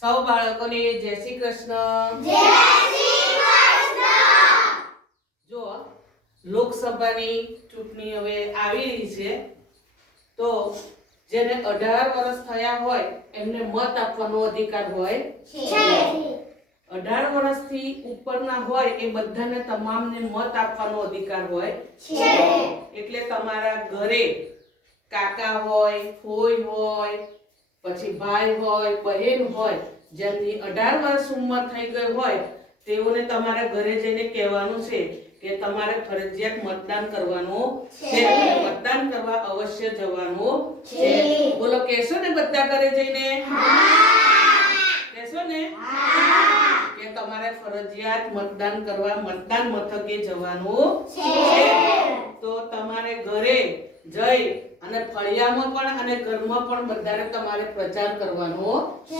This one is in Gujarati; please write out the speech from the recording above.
સૌ બાળકોને જય શ્રી કૃષ્ણ. જય શ્રી કૃષ્ણ. જો લોકસભાની ચૂંટણી હવે આવી રહી છે, તો જેને 18 વર્ષ થયા હોય એમને મત આપવાનો અધિકાર હોય છે. 18 વર્ષથી ઉપરના હોય એ બધાને તમામને મત આપવાનો અધિકાર હોય છે. એટલે તમારા ઘરે કાકા હોય, ફોઈ હોય, પછી ભાઈ હોય, બહેન હોય, જેમની 18 વર્ષ ઉંમર થઈ ગઈ હોય તેઓને તમારા ઘરે જઈને કહેવાનું છે કે તમારે ફરજિયાત મતદાન કરવાનું છે. મતદાન કરવા અવશ્ય જવાનું છે. બોલો, કહેશો ને બધા ઘરે જઈને? કહેશો ને કે તમારે ફરજિયાત મતદાન કરવા મતદાન મથકે જવાનું છે. તો તમારે ઘરે જઈ અને ફળિયામાં પણ અને ઘરમાં પણ બધાને તમારે પ્રચાર કરવાનો છે.